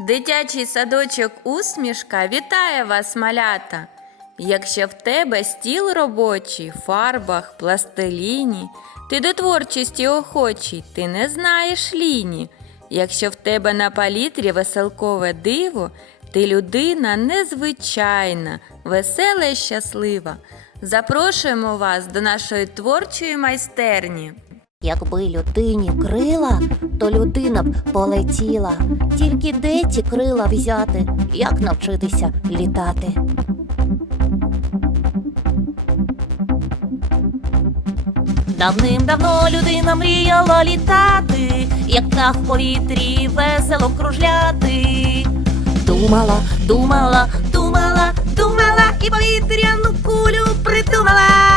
Дитячий садочок усмішка вітає вас, малята! Якщо в тебе стіл робочий, фарбах, пластиліні, ти до творчості охочий, ти не знаєш ліні. Якщо в тебе на палітрі веселкове диво, ти людина незвичайна, весела і щаслива. Запрошуємо вас до нашої творчої майстерні. Якби людині крила, то людина б полетіла. Тільки де ці крила взяти, як навчитися літати? Давним-давно людина мріяла літати, як птах в повітрі весело кружляти. Думала, думала, думала, думала і повітряну кулю придумала.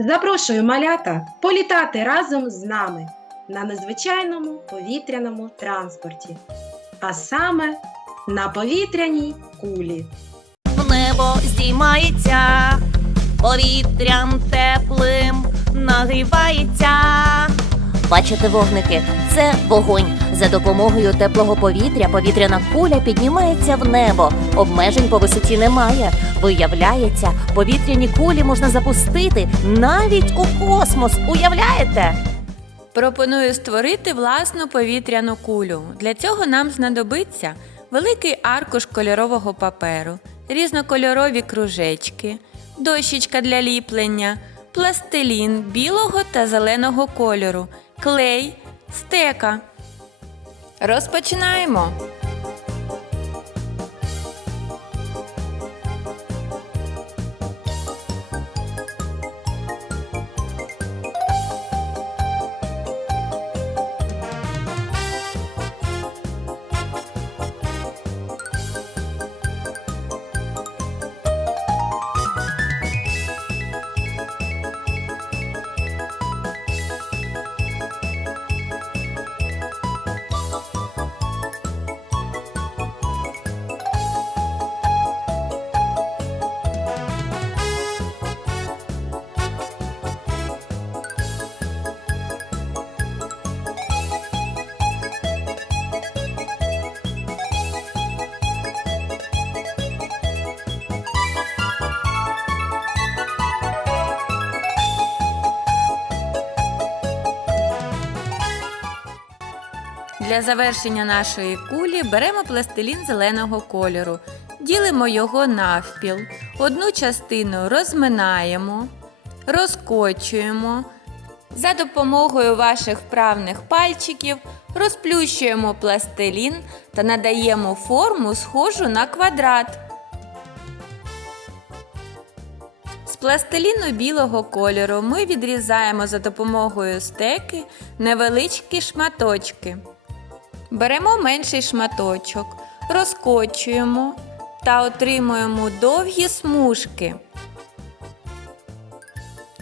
Запрошую малята політати разом з нами на незвичайному повітряному транспорті, а саме на повітряній кулі. В небо здіймається, повітрям теплим нагрівається. Бачите, вогники, це вогонь. За допомогою теплого повітря повітряна куля піднімається в небо. Обмежень по висоті немає. Виявляється, повітряні кулі можна запустити навіть у космос. Уявляєте? Пропоную створити власну повітряну кулю. Для цього нам знадобиться великий аркуш кольорового паперу, різнокольорові кружечки, дощечка для ліплення, пластилін білого та зеленого кольору, клей, стека. Розпочинаємо. Для завершення нашої кулі беремо пластилін зеленого кольору, ділимо його навпіл. Одну частину розминаємо, розкочуємо. За допомогою ваших вправних пальчиків розплющуємо пластилін та надаємо форму схожу на квадрат. З пластиліну білого кольору ми відрізаємо за допомогою стеки невеличкі шматочки. Беремо менший шматочок, розкочуємо та отримуємо довгі смужки.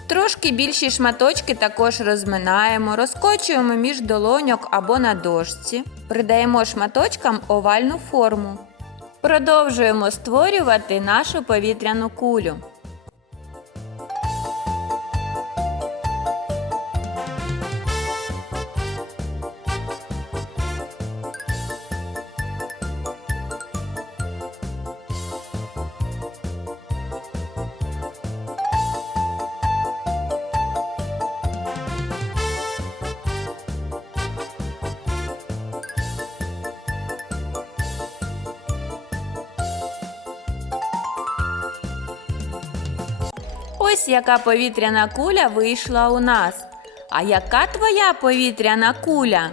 Трошки більші шматочки також розминаємо, розкочуємо між долоньок або на дошці, придаємо шматочкам овальну форму. Продовжуємо створювати нашу повітряну кулю. Ось яка повітряна куля вийшла у нас. А яка твоя повітряна куля?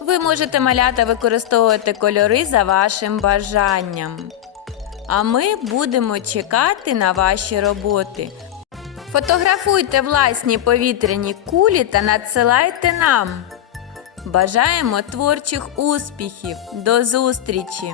Ви можете малята використовувати кольори за вашим бажанням. А ми будемо чекати на ваші роботи. Фотографуйте власні повітряні кулі та надсилайте нам. Бажаємо творчих успіхів. До зустрічі!